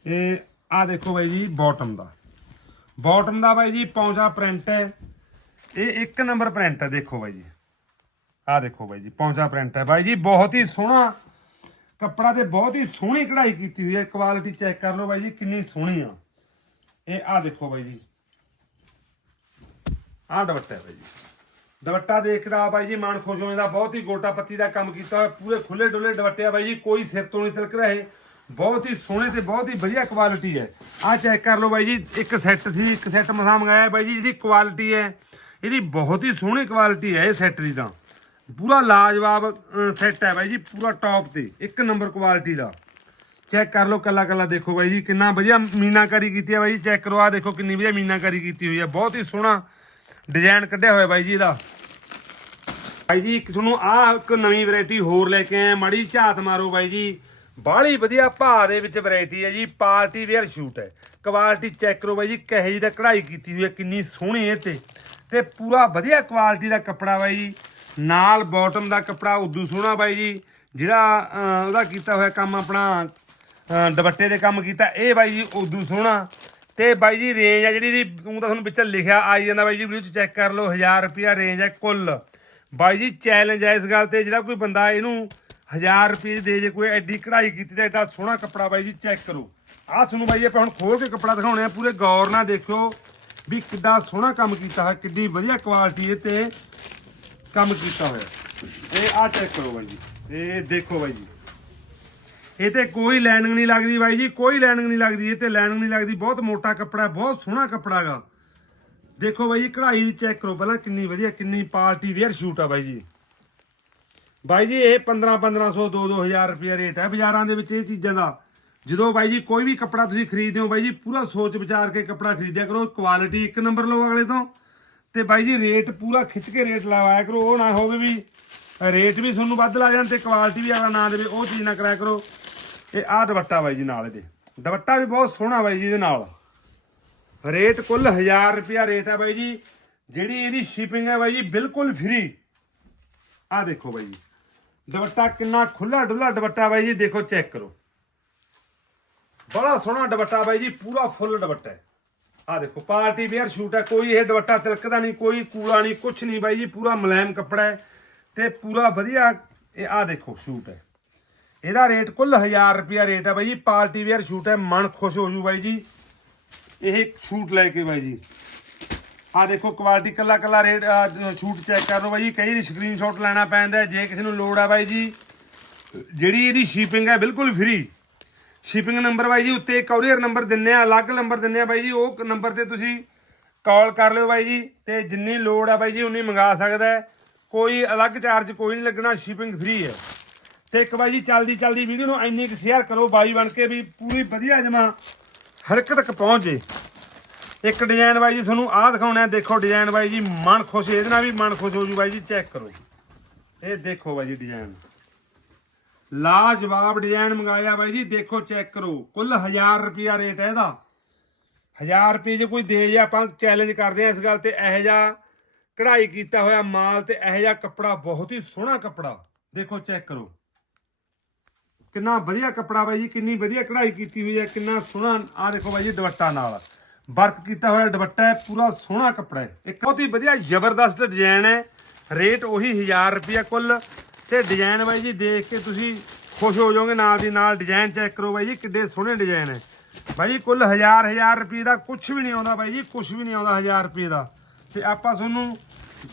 ਇਹ ਆ ਦੇਖੋ ਬਾਈ ਜੀ ਬਾਟਮ ਦਾ ਬਾਟਮ ਦਾ ਬਾਈ ਜੀ ਪੌਂਚਾ ਪ੍ਰਿੰਟ ਹੈ ਇਹ ਇੱਕ ਨੰਬਰ ਪ੍ਰਿੰਟ ਹੈ, ਦੇਖੋ ਬਾਈ ਜੀ। ਆ ਦੇਖੋ ਬਾਈ ਜੀ ਪੌਂਚਾ ਪ੍ਰਿੰਟ ਹੈ। ਬਾਈ ਜੀ, ਬਹੁਤ ਹੀ ਸੋਹਣਾ ਕੱਪੜਾ ਤੇ ਬਹੁਤ ਹੀ ਸੋਹਣੀ ਕਢਾਈ ਕੀਤੀ ਹੋਈ ਹੈ। ਕੁਆਲਿਟੀ ਚੈੱਕ ਕਰ ਲਓ ਬਾਈ ਜੀ, ਕਿੰਨੀ ਸੋਹਣੀ ਆ। ਇਹ ਆ ਦੇਖੋ ਬਾਈ ਜੀ। ਆਹ ਦੁਪੱਟਾ ਬਾਈ ਜੀ। ਦੁਪੱਟਾ ਦੇਖਦਾ ਬਾਈ ਜੀ, ਮਨ ਖੁਸ਼ ਹੋ ਜਾਂਦਾ। ਬਹੁਤ ਹੀ ਗੋਟਾ ਪੱਤੀ ਦਾ ਕੰਮ ਕੀਤਾ ਹੋਇਆ। ਪੂਰੇ ਖੁੱਲੇ ਡੁੱਲੇ ਦੁਪੱਟੇ ਆ ਬਾਈ ਜੀ, ਕੋਈ ਸਿਰ ਤੋਂ ਨਹੀਂ ਤਿਲਕ ਰਹੇ। ਬਹੁਤ ਹੀ ਸੋਹਣੇ ਤੇ ਬਹੁਤ ਹੀ ਵਧੀਆ ਕੁਆਲਿਟੀ ਹੈ। ਆਹ ਚੈੱਕ ਕਰ ਲਓ ਬਾਈ ਜੀ, ਇੱਕ ਸੈੱਟ ਸੀ, ਇੱਕ ਸੈੱਟ ਮਸਾ ਮੰਗਾਇਆ ਬਾਈ ਜੀ, ਜਿਹੜੀ ਕੁਆਲਿਟੀ ਹੈ। ਇਹਦੀ ਬਹੁਤ ਹੀ ਸੋਹਣੀ ਕੁਆਲਿਟੀ ਹੈ ਇਹ ਸੈੱਟ ਦੀ ਤਾਂ। ਪੂਰਾ ਲਾਜਵਾਬ ਸੈੱਟ ਹੈ ਬਾਈ ਜੀ, ਪੂਰਾ ਟੌਪ ਤੇ। ਇੱਕ ਨੰਬਰ ਕੁਆਲਿਟੀ ਦਾ। ਚੈੱਕ ਕਰ ਲਓ, ਕੱਲਾ ਕੱਲਾ ਦੇਖੋ ਬਾਈ ਜੀ, ਕਿੰਨਾ ਵਧੀਆ ਮੀਨਾਕਾਰੀ ਕੀਤੀ ਹੈ ਬਾਈ ਜੀ। ਚੈੱਕ ਕਰੋ ਆ ਦੇਖੋ ਕਿੰਨੀ ਵਧੀਆ ਮੀਨਾਕਾਰੀ ਕੀਤੀ ਹੋਈ ਹੈ। ਬਹੁਤ ਹੀ ਸੋਹਣਾ ਡਿਜ਼ਾਈਨ ਕੱਢਿਆ ਹੋਇਆ ਬਾਈ ਜੀ ਇਹਦਾ। ਬਾਈ ਜੀ ਇੱਕ ਤੁਹਾਨੂੰ ਆਹ ਇੱਕ ਨਵੀਂ ਵੈਰਾਈਟੀ ਹੋਰ ਲੈ ਕੇ ਆਇਆ ਮਾੜੀ ਝਾਤ ਮਾਰੋ ਬਾਈ ਜੀ। ਬਾਹਲੀ ਵਧੀਆ ਭਾਅ ਦੇ ਵਿੱਚ ਵੈਰਾਈਟੀ ਹੈ ਜੀ। ਪਾਰਟੀ ਵੇਅਰ ਸ਼ੂਟ ਹੈ। ਕੁਆਲਿਟੀ ਚੈੱਕ ਕਰੋ ਬਾਈ ਜੀ ਕਹੇ ਜੀ ਦਾ ਕਢਾਈ ਕੀਤੀ ਹੋਈ ਹੈ ਕਿੰਨੀ ਸੋਹਣੀ ਹੈ ਤੇ। ਤੇ ਪੂਰਾ ਵਧੀਆ ਕੁਆਲਿਟੀ ਦਾ ਕੱਪੜਾ ਬਾਈ ਜੀ। ਨਾਲ ਬਾਟਮ ਦਾ ਕੱਪੜਾ ਉਦੋਂ ਸੋਹਣਾ ਬਾਈ ਜੀ। ਜਿਹੜਾ ਉਹਦਾ ਕੀਤਾ ਹੋਇਆ ਕੰਮ ਆਪਣਾ ਅਹ, ਦੁਪੱਟੇ ਦੇ ਕੰਮ ਕੀਤਾ ਇਹ ਬਾਈ ਜੀ ਉਦੋਂ ਸੋਹਣਾ। ਤੇ ਬਾਈ ਜੀ ਰੇਂਜ ਆ ਜਿਹੜੀ ਦੀ, ਉਹ ਤਾਂ ਤੁਹਾਨੂੰ ਵਿੱਚ ਲਿਖਿਆ, ਆਈ ਜਾਂਦਾ ਬਾਈ ਜੀ, ਵੀਡੀਓ ਚ ਚੈੱਕ ਕਰ ਲਓ 1000 ਰੁਪਿਆ ਰੇਂਜ ਹੈ ਕੁੱਲ। ਬਾਈ ਜੀ ਚੈਲੰਜ ਹੈ ਇਸ ਗੱਲ ਤੇ, ਜਿਹੜਾ ਕੋਈ ਬੰਦਾ ਇਹਨੂੰ 1000 ਰੁਪਏ ਦੇ ਜੇ ਕੋਈ ਐਡੀ ਕਢਾਈ ਕੀਤੀ ਤੇ ਐਡਾ ਸੋਹਣਾ ਕੱਪੜਾ ਬਾਈ ਜੀ ਚੈੱਕ ਕਰੋ। ਆਹ ਤੁਹਾਨੂੰ ਬਾਈ ਆਪਾਂ ਹੁਣ ਖੋਲ ਕੇ ਕੱਪੜਾ ਦਿਖਾਉਣੇ ਆ, ਪੂਰੇ ਗੌਰ ਨਾਲ ਦੇਖਿਓ ਵੀ ਕਿੱਡਾ ਸੋਹਣਾ ਕੰਮ ਕੀਤਾ ਹੈ ਕਿੱਡੀ ਵਧੀਆ ਕੁਆਲਿਟੀ ਇਹ ਤੇ ਕੰਮ ਕੀਤਾ ਹੋਇਆ। ਇਹ ਆ ਚੈੱਕ ਕਰੋ ਬਾਈ ਜੀ। ਇਹ ਦੇਖੋ ਬਾਈ ਜੀ। ਇਹ ਤੇ ਕੋਈ ਲਾਈਨਿੰਗ ਨਹੀਂ ਲੱਗਦੀ ਬਾਈ ਜੀ, ਕੋਈ ਲਾਈਨਿੰਗ ਨਹੀਂ ਲੱਗਦੀ, ਇਹ ਤੇ ਲਾਈਨਿੰਗ ਨਹੀਂ ਲੱਗਦੀ। ਬਹੁਤ ਮੋਟਾ ਕੱਪੜਾ, ਬਹੁਤ ਸੋਹਣਾ ਕੱਪੜਾ ਹੈਗਾ ਦੇਖੋ ਬਾਈ ਜੀ, ਕਢਾਈ ਦੀ ਚੈੱਕ ਕਰੋ ਪਹਿਲਾਂ, ਕਿੰਨੀ ਵਧੀਆ, ਕਿੰਨੀ ਪਾਰਟੀ ਵੇਅਰ ਸ਼ੂਟ ਆ ਬਾਈ ਜੀ। ਬਾਈ ਜੀ, ਇਹ 15 1500 2 2000 ਰੁਪਏ ਰੇਟ ਹੈ ਬਾਜ਼ਾਰਾਂ ਦੇ ਵਿੱਚ ਇਹ ਚੀਜ਼ਾਂ ਦਾ। ਜਦੋਂ ਬਾਈ ਜੀ, ਕੋਈ ਵੀ ਕੱਪੜਾ ਤੁਸੀਂ ਖਰੀਦਦੇ ਹੋ ਬਾਈ ਜੀ, ਪੂਰਾ ਸੋਚ ਵਿਚਾਰ ਕੇ ਕੱਪੜਾ ਖਰੀਦਿਆ ਕਰੋ ਕੁਆਲਿਟੀ ਇੱਕ ਨੰਬਰ ਲਓ ਅਗਲੇ ਤੋਂ। ਤੇ ਬਾਈ ਜੀ ਰੇਟ ਪੂਰਾ ਖਿੱਚ ਕੇ ਰੇਟ ਲਵਾਇਆ ਕਰੋ, ਉਹ ਨਾ ਹੋਵੇ ਵੀ ਰੇਟ ਵੀ ਤੁਹਾਨੂੰ ਵੱਧ ਲਾ ਜਾਣ ਤੇ ਕੁਆਲਿਟੀ ਵੀ ਅਗਲਾ ਨਾ ਦੇਵੇ, ਉਹ ਚੀਜ਼ ਨਾ ਕਰਿਆ ਕਰੋ। ਇਹ ਆਹ ਦੁਪੱਟਾ ਬਾਈ ਜੀ ਨਾਲ ਇਹਦੇ। ਦੁਪੱਟਾ ਵੀ ਬਹੁਤ ਸੋਹਣਾ ਬਾਈ ਜੀ ਇਹਦੇ ਨਾਲ। ਰੇਟ ਕੁੱਲ 1000 ਰੁਪਿਆ ਰੇਟ ਹੈ ਬਾਈ ਜੀ। ਜਿਹੜੀ ਇਹਦੀ ਸ਼ਿਪਿੰਗ ਹੈ ਬਾਈ ਜੀ, ਬਿਲਕੁਲ ਫ੍ਰੀ ਆਹ ਦੇਖੋ ਬਾਈ ਜੀ। ਦੁਪੱਟਾ ਕਿੰਨਾ ਖੁੱਲਾ ਡੁੱਲਾ ਦੁਪੱਟਾ ਬਾਈ ਜੀ, ਦੇਖੋ ਚੈੱਕ ਕਰੋ। ਬੜਾ ਸੋਹਣਾ ਦੁਪੱਟਾ ਬਾਈ ਜੀ, ਪੂਰਾ ਫੁੱਲ ਦੁਪੱਟਾ ਹੈ। ਆਹ ਦੇਖੋ, ਪਾਰਟੀ ਵੇਅਰ ਸ਼ੂਟ ਹੈ, ਕੋਈ ਇਹ ਦੁਪੱਟਾ ਤਿਲਕਦਾ ਨਹੀਂ, ਕੋਈ ਕੂੜਾ ਨਹੀਂ, ਕੁਛ ਨਹੀਂ ਬਾਈ ਜੀ, ਪੂਰਾ ਮੁਲਾਇਮ ਕੱਪੜਾ ਹੈ। ਤੇ ਪੂਰਾ ਵਧੀਆ ਇਹ ਆਹ ਦੇਖੋ ਸ਼ੂਟ ਹੈ। ਇਹਦਾ ਰੇਟ ਕੁੱਲ 1000 ਰੁਪਿਆ ਰੇਟ ਹੈ ਬਾਈ ਜੀ। ਪਾਰਟੀ ਵੇਅਰ ਸ਼ੂਟ ਹੈ, ਮਨ ਖੁਸ਼ ਹੋ ਜੂ ਬਾਈ ਜੀ। ਇਹ ਸ਼ੂਟ ਲੈ ਕੇ ਬਾਈ ਜੀ। ਆ ਦੇਖੋ ਕੁਆਲਿਟੀ ਕੱਲਾ ਕੱਲਾ ਰੇਟ ਸ਼ੂਟ ਚੈੱਕ ਕਰ ਲਓ ਬਾਈ ਜੀ। ਕਈ ਦੀ ਸਕਰੀਨਸ਼ਾਟ ਲੈਣਾ ਪੈਂਦਾ ਜੇ ਕਿਸੇ ਨੂੰ ਲੋੜ ਆ ਬਾਈ ਜੀ। ਜਿਹੜੀ ਇਹਦੀ ਸ਼ਿਪਿੰਗ ਹੈ, ਬਿਲਕੁਲ ਫ੍ਰੀ ਸ਼ਿਪਿੰਗ ਨੰਬਰ ਬਾਈ ਜੀ, ਉੱਤੇ ਕੋਰੀਅਰ ਨੰਬਰ ਦਿੰਨੇ ਆ, ਅਲੱਗ ਨੰਬਰ ਦਿੰਨੇ ਆ ਬਾਈ ਜੀ। ਉਹ ਨੰਬਰ ਤੇ ਤੁਸੀਂ ਕਾਲ ਕਰ ਲਿਓ ਬਾਈ ਜੀ। ਤੇ ਜਿੰਨੀ ਲੋੜ ਆ ਬਾਈ ਜੀ, ਉਨੀ ਮੰਗਾ ਸਕਦਾ ਕੋਈ ਅਲੱਗ ਚਾਰਜ ਕੋਈ ਨਹੀਂ ਲੱਗਣਾ ਸ਼ਿਪਿੰਗ ਫ੍ਰੀ ਹੈ। ਤੇ ਇੱਕ ਬਾਈ ਜੀ, ਚੱਲਦੀ ਚੱਲਦੀ ਵੀਡੀਓ ਨੂੰ ਇੰਨੀ ਕੁ ਸ਼ੇਅਰ ਕਰੋ, ਬਾਈ ਬਣ ਕੇ ਵੀ ਪੂਰੀ ਵਧੀਆ ਜਮਾ ਹਰ ਇੱਕ ਤੱਕ ਪਹੁੰਚ। ਜੇ ਇੱਕ ਡਿਜ਼ਾਈਨ ਬਾਈ ਜੀ ਤੁਹਾਨੂੰ ਆਹ ਦਿਖਾਉਣਾ, ਦੇਖੋ ਡਿਜ਼ਾਈਨ ਬਾਈ ਜੀ, ਮਨ ਖੁਸ਼, ਇਹਦੇ ਨਾਲ ਵੀ ਮਨ ਖੁਸ਼ ਹੋ ਜੂ ਬਾਈ ਜੀ ਚੈੱਕ ਕਰੋ ਇਹ ਦੇਖੋ ਬਾਈ ਜੀ ਡਿਜ਼ਾਈਨ ਲਾਜਵਾਬ ਡਿਜ਼ਾਈਨ ਮੰਗਾਇਆ ਬਾਈ ਜੀ, ਦੇਖੋ ਚੈੱਕ ਕਰੋ, ਕੁੱਲ 1000 ਰੁਪਿਆ ਰੇਟ ਹੈ ਇਹਦਾ। 1000 ਰੁਪਏ ਜੇ ਕੋਈ ਦੇ ਜੇ ਆਪਾਂ ਚੈਲੰਜ ਕਰਦੇ ਆ ਇਸ ਗੱਲ ਤੇ, ਇਹੋ ਜਿਹਾ ਕਢਾਈ ਕੀਤਾ ਹੋਇਆ ਮਾਲ ਤੇ ਇਹੋ ਜਿਹਾ ਕੱਪੜਾ, ਬਹੁਤ ਹੀ ਸੋਹਣਾ ਕੱਪੜਾ। ਦੇਖੋ ਚੈੱਕ ਕਰੋ। ਕਿੰਨਾ ਵਧੀਆ ਕੱਪੜਾ ਬਾਈ ਜੀ, ਕਿੰਨੀ ਵਧੀਆ ਕਢਾਈ ਕੀਤੀ ਹੋਈ ਹੈ, ਕਿੰਨਾ ਸੋਹਣਾ। ਆ ਦੇਖੋ ਬਾਈ ਜੀ, ਦੁਪੱਟਾ ਨਾਲ। ਵਰਕ ਕੀਤਾ ਹੋਇਆ ਦੁਪੱਟਾ ਹੈ, ਪੂਰਾ ਸੋਹਣਾ ਕੱਪੜਾ ਹੈ। ਇੱਕ ਬਹੁਤ ਹੀ ਵਧੀਆ ਜ਼ਬਰਦਸਤ ਡਿਜ਼ਾਈਨ ਹੈ। ਰੇਟ ਉਹੀ 1000 ਰੁਪਿਆ ਕੁੱਲ। ਤੇ ਡਿਜ਼ਾਈਨ ਬਾਈ ਜੀ, ਦੇਖ ਕੇ ਤੁਸੀਂ ਖੁਸ਼ ਹੋ ਜਾਓਗੇ ਨਾਲ ਦੀ ਨਾਲ। ਡਿਜ਼ਾਈਨ ਚੈੱਕ ਕਰੋ ਬਾਈ ਜੀ, ਕਿੱਡੇ ਸੋਹਣੇ ਡਿਜ਼ਾਈਨ ਹੈ। ਬਾਈ ਜੀ, ਕੁੱਲ 1000 1000 ਰੁਪਏ ਦਾ ਕੁਝ ਵੀ ਨਹੀਂ ਆਉਂਦਾ ਬਾਈ ਜੀ ਕੁਝ ਵੀ ਨਹੀਂ ਆਉਂਦਾ 1000 ਰੁਪਏ ਦਾ। ਤੇ ਆਪਾਂ ਤੁਹਾਨੂੰ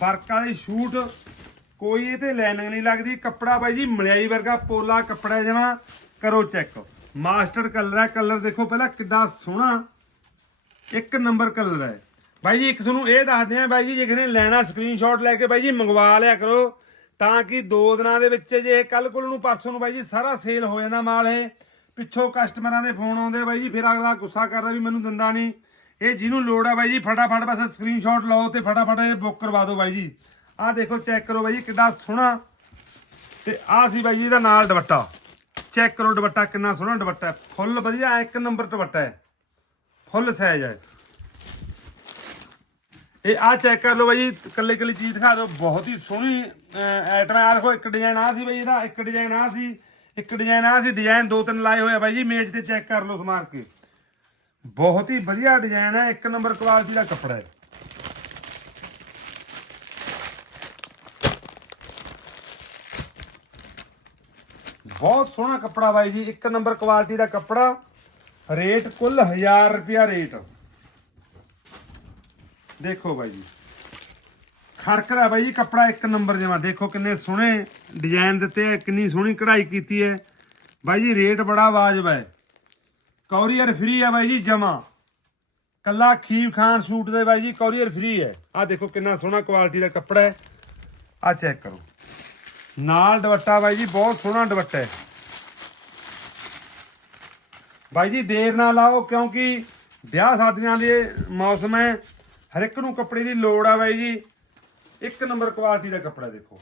ਵਰਕ ਵਾਲੀ ਸ਼ੂਟ ਕੋਈ ਇਹ ਤੇ ਲਾਈਨਿੰਗ ਨਹੀਂ ਲੱਗਦੀ, ਕੱਪੜਾ ਬਾਈ ਜੀ ਮਲਿਆਈ ਵਰਗਾ ਪੋਲਾ ਕੱਪੜਾ ਜਮਾ ਕਰੋ ਚੈੱਕ ਮਾਸਟਰ ਕਲਰ ਹੈ ਕਲਰ ਦੇਖੋ ਪਹਿਲਾਂ ਕਿੱਡਾ ਸੋਹਣਾ, ਇੱਕ ਨੰਬਰ ਕਲਰ ਹੈ। ਬਾਈ ਜੀ, ਇੱਕ ਤੁਹਾਨੂੰ ਇਹ ਦੱਸਦੇ ਆ ਬਾਈ ਜੀ, ਜੇ ਕਿਸੇ ਨੇ ਲੈਣਾ ਸਕਰੀਨਸ਼ਾਟ ਲੈ ਕੇ ਬਾਈ ਜੀ ਮੰਗਵਾ ਲਿਆ ਕਰੋ, ਤਾਂ ਕਿ ਦੋ ਦਿਨਾਂ ਦੇ ਵਿੱਚ ਜੇ ਕੱਲ ਕੋਲ ਨੂੰ ਪਰਸੋਂ ਨੂੰ ਬਾਈ ਜੀ ਸਾਰਾ ਸੇਲ ਹੋ ਜਾਂਦਾ ਮਾਲ ਇਹ। ਪਿੱਛੋਂ ਕਸਟਮਰਾਂ ਦੇ ਫੋਨ ਆਉਂਦੇ ਬਾਈ ਜੀ, ਫਿਰ ਅਗਲਾ ਗੁੱਸਾ ਕਰਦਾ ਵੀ ਮੈਨੂੰ ਦਿੰਦਾ ਨਹੀਂ। ਇਹ ਜਿਹਨੂੰ ਲੋੜ ਆ ਬਾਈ ਜੀ, ਫਟਾਫਟ ਬਸ ਸਕਰੀਨਸ਼ਾਟ ਲਓ ਤੇ ਫਟਾਫਟ ਇਹ ਬੁੱਕ ਕਰਵਾ ਦਿਓ ਬਾਈ ਜੀ। ਆਹ ਦੇਖੋ ਚੈੱਕ ਕਰੋ ਬਾਈ ਜੀ, ਕਿੱਡਾ ਸੋਹਣਾ। ਤੇ ਆਹ ਸੀ ਬਾਈ ਜੀ ਇਹਦਾ ਨਾਲ ਦੁਪੱਟਾ। ਚੈੱਕ ਕਰੋ ਦੁਪੱਟਾ, ਕਿੰਨਾ ਸੋਹਣਾ ਦੁਪੱਟਾ ਫੁੱਲ ਵਧੀਆ ਇੱਕ ਨੰਬਰ ਦੁਪੱਟਾ ਹੈ। ਫੁੱਲ ਸਾਈਜ਼ ਹੈ। ਇਹ ਆ ਚੈੱਕ ਕਰ ਲਓ ਬਾਈ ਕੱਲੇ ਕੱਲੇ ਚੀਜ਼ ਦਿਖਾ ਦਿਓ। ਬਹੁਤ ਹੀ ਸੋਹਣੀ ਆਈਟਮ ਆ ਦੇਖੋ, ਇੱਕ ਡਿਜ਼ਾਈਨ ਆ ਸੀ ਬਾਈ ਇਹਦਾ, ਇੱਕ ਡਿਜ਼ਾਈਨ ਆ ਸੀ, ਇੱਕ ਡਿਜ਼ਾਈਨ ਆ ਸੀ। ਡਿਜ਼ਾਈਨ ਦੋ ਤਿੰਨ ਲਾਏ ਹੋਏ ਆ ਬਾਈ ਜੀ ਮੇਜ਼ ਤੇ ਚੈੱਕ ਕਰ ਲਓ ਸਮਾਰ ਕੇ। ਬਹੁਤ ਹੀ ਵਧੀਆ ਡਿਜ਼ਾਈਨ ਹੈ, ਇੱਕ ਨੰਬਰ ਕੁਆਲਿਟੀ ਦਾ ਕੱਪੜਾ ਹੈ। ਬਹੁਤ ਸੋਹਣਾ ਕੱਪੜਾ ਬਾਈ ਜੀ, ਇੱਕ ਨੰਬਰ ਕੁਆਲਿਟੀ ਦਾ ਕੱਪੜਾ, ਰੇਟ ਕੁੱਲ 1000 ਰੁਪਿਆ ਰੇਟ। ਦੇਖੋ ਬਾਈ ਜੀ ਖੜਕਦਾ ਬਾਈ ਜੀ ਕੱਪੜਾ ਇੱਕ ਨੰਬਰ ਜਿਹਾ ਦੇਖੋ ਕਿੰਨੇ ਸੋਹਣੇ ਡਿਜ਼ਾਈਨ ਦਿੱਤੇ ਆ, ਕਿੰਨੀ ਸੋਹਣੀ ਕਢਾਈ ਕੀਤੀ ਹੈ। ਬਾਈ ਜੀ, ਰੇਟ ਬੜਾ ਵਾਜਬ ਹੈ। ਕੋਰੀਅਰ ਫ੍ਰੀ ਹੈ ਬਾਈ ਜੀ, ਜਮਾ। ਕੱਲਾ ਖੀਵ ਖਾਨ ਸੂਟ ਦੇ ਬਾਈ ਜੀ, ਕੋਰੀਅਰ ਫ੍ਰੀ ਹੈ। ਆ ਦੇਖੋ ਕਿੰਨਾ ਸੋਹਣਾ ਕੁਆਲਿਟੀ ਦਾ ਕੱਪੜਾ ਹੈ। ਆ ਚੈੱਕ ਕਰੋ। ਨਾਲ ਦੁਪੱਟਾ ਬਾਈ ਜੀ, ਬਹੁਤ ਸੋਹਣਾ ਦੁਪੱਟਾ ਹੈ। ਬਾਈ ਜੀ, ਦੇਰ ਨਾ ਲਾਓ ਕਿਉਂਕਿ ਵਿਆਹ ਸ਼ਾਦੀਆਂ ਦੇ ਮੌਸਮ ਹੈ। ਹਰ ਇੱਕ ਨੂੰ ਕੱਪੜੇ ਦੀ ਲੋੜ ਆ ਬਾਈ ਜੀ। ਇੱਕ ਨੰਬਰ ਕੁਆਲਿਟੀ ਦਾ ਕੱਪੜਾ ਦੇਖੋ।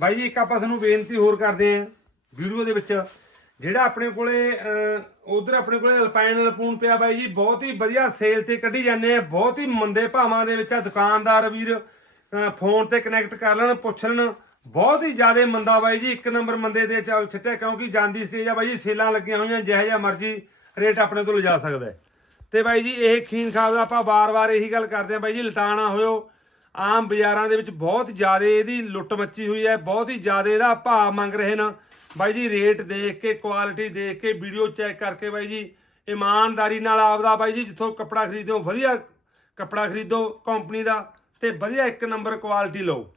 ਬਾਈ ਜੀ, ਇੱਕ ਆਪਾਂ ਤੁਹਾਨੂੰ ਬੇਨਤੀ ਹੋਰ ਕਰਦੇ ਆਂ ਵੀਡੀਓ ਦੇ ਵਿੱਚ ਜਿਹੜਾ ਆਪਣੇ ਕੋਲੇ ਉਧਰ ਆਪਣੇ ਕੋਲੇ ਅਲਪਾਈਨ ਅਲਪੂਨ ਪਿਆ ਬਾਈ ਜੀ। ਬਹੁਤ ਹੀ ਵਧੀਆ ਸੇਲ ਤੇ ਕੱਢੀ ਜਾਂਦੇ ਆ। ਬਹੁਤ ਹੀ ਮੰਦੇ ਭਾਵਾਂ ਦੇ ਵਿੱਚ ਆ ਦੁਕਾਨਦਾਰ ਵੀਰ ਫੋਨ ਤੇ ਕਨੈਕਟ ਕਰ ਲੈਣ, ਪੁੱਛ ਲੈਣ। ਬਹੁਤ ਹੀ ਜ਼ਿਆਦਾ ਮੰਦਾ ਬਾਈ ਜੀ। ਇੱਕ ਨੰਬਰ ਮੰਦੇ ਦੇ ਚੱਲ ਛੱਟਿਆ ਕਿਉਂਕਿ ਜਾਂਦੀ ਸਟੇਜ ਆ ਬਾਈ ਜੀ, ਸੇਲਾਂ ਲੱਗੀਆਂ ਹੋਈਆਂ, ਜਿਹੋ ਜਿਹਾ ਮਰਜ਼ੀ ਰੇਟ ਆਪਣੇ ਤੋਂ ਲਿਜਾ ਸਕਦਾ ਹੈ। ਤੇ ਬਾਈ ਜੀ, ਇਹ ਖੀਨ ਖਾਬ ਦਾ ਆਪਾਂ ਵਾਰ-ਵਾਰ ਇਹੀ ਗੱਲ ਕਰਦੇ ਆ ਬਾਈ ਜੀ, ਲਟਾਣਾ ਹੋਇਓ। ਆਮ ਬਾਜ਼ਾਰਾਂ ਦੇ ਵਿੱਚ ਬਹੁਤ ਜ਼ਿਆਦਾ ਇਹਦੀ ਲੁੱਟ ਮੱਚੀ ਹੋਈ ਹੈ। ਬਹੁਤ ਹੀ ਜ਼ਿਆਦਾ ਇਹਦਾ ਭਾਅ ਮੰਗ ਰਹੇ ਨੇ। ਬਾਈ ਜੀ ਰੇਟ ਦੇਖ ਕੇ ਕੁਆਲਿਟੀ ਦੇਖ ਕੇ ਵੀਡੀਓ ਚੈੱਕ ਕਰਕੇ ਬਾਈ ਜੀ, ਇਮਾਨਦਾਰੀ ਨਾਲ ਆਪਦਾ ਬਾਈ ਜੀ, ਜਿੱਥੋਂ ਕੱਪੜਾ ਖਰੀਦੋ, ਵਧੀਆ ਕੱਪੜਾ ਖਰੀਦੋ ਕੰਪਨੀ ਦਾ ਤੇ ਵਧੀਆ ਇੱਕ ਨੰਬਰ ਕੁਆਲਿਟੀ ਲਓ।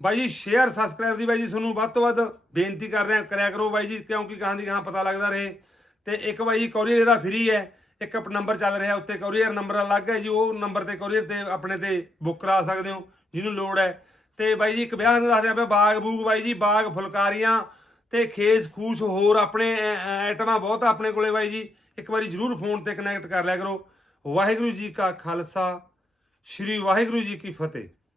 ਬਾਈ ਜੀ ਸ਼ੇਅਰ ਸਬਸਕ੍ਰਾਈਬ ਦੀ ਬਾਈ ਜੀ, ਤੁਹਾਨੂੰ ਵੱਧ ਤੋਂ ਵੱਧ ਬੇਨਤੀ ਕਰ ਰਿਹਾ ਕਰਿਆ ਕਰੋ ਬਾਈ ਜੀ, ਕਿਉਂਕਿ ਕਹਾਂ ਦੀ ਕਹਾਂ ਪਤਾ ਲੱਗਦਾ ਰਹੇ। ਤੇ ਇੱਕ ਬਾਈ ਜੀ ਕੋਰੀਅਰ ਇਹਦਾ ਫ੍ਰੀ ਹੈ। ਇੱਕ ਨੰਬਰ ਚੱਲ ਰਿਹਾ ਉੱਤੇ ਕੋਰੀਅਰ ਨੰਬਰ ਅਲੱਗ ਹੈ ਜੀ, ਉਹ ਨੰਬਰ ਤੇ ਕੋਰੀਅਰ ਤੇ ਆਪਣੇ ਤੇ ਬੁੱਕ ਕਰਾ ਸਕਦੇ ਹੋ, ਜਿਹਨੂੰ ਲੋੜ ਹੈ। ਤੇ ਬਾਈ ਜੀ, ਇੱਕ ਵਿਆਹ ਦਾ ਦੱਸਦੇ ਆ ਬਾਗ ਬੂਗ ਬਾਈ ਜੀ, ਬਾਗ ਫੁਲਕਾਰੀਆਂ ਤੇ ਖੇਸ ਖੂਸ ਹੋਰ ਆਪਣੇ ਆਈਟਮਾਂ ਬਹੁਤ ਆਪਣੇ ਕੋਲੇ ਬਾਈ ਜੀ। ਇੱਕ ਵਾਰੀ ਜਰੂਰ ਫੋਨ ਤੇ ਕਨੈਕਟ ਕਰ ਲਿਆ ਕਰੋ। ਵਾਹਿਗੁਰੂ ਜੀ ਕਾ ਖਾਲਸਾ, ਸ੍ਰੀ ਵਾਹਿਗੁਰੂ ਜੀ ਕੀ ਫਤਿਹ।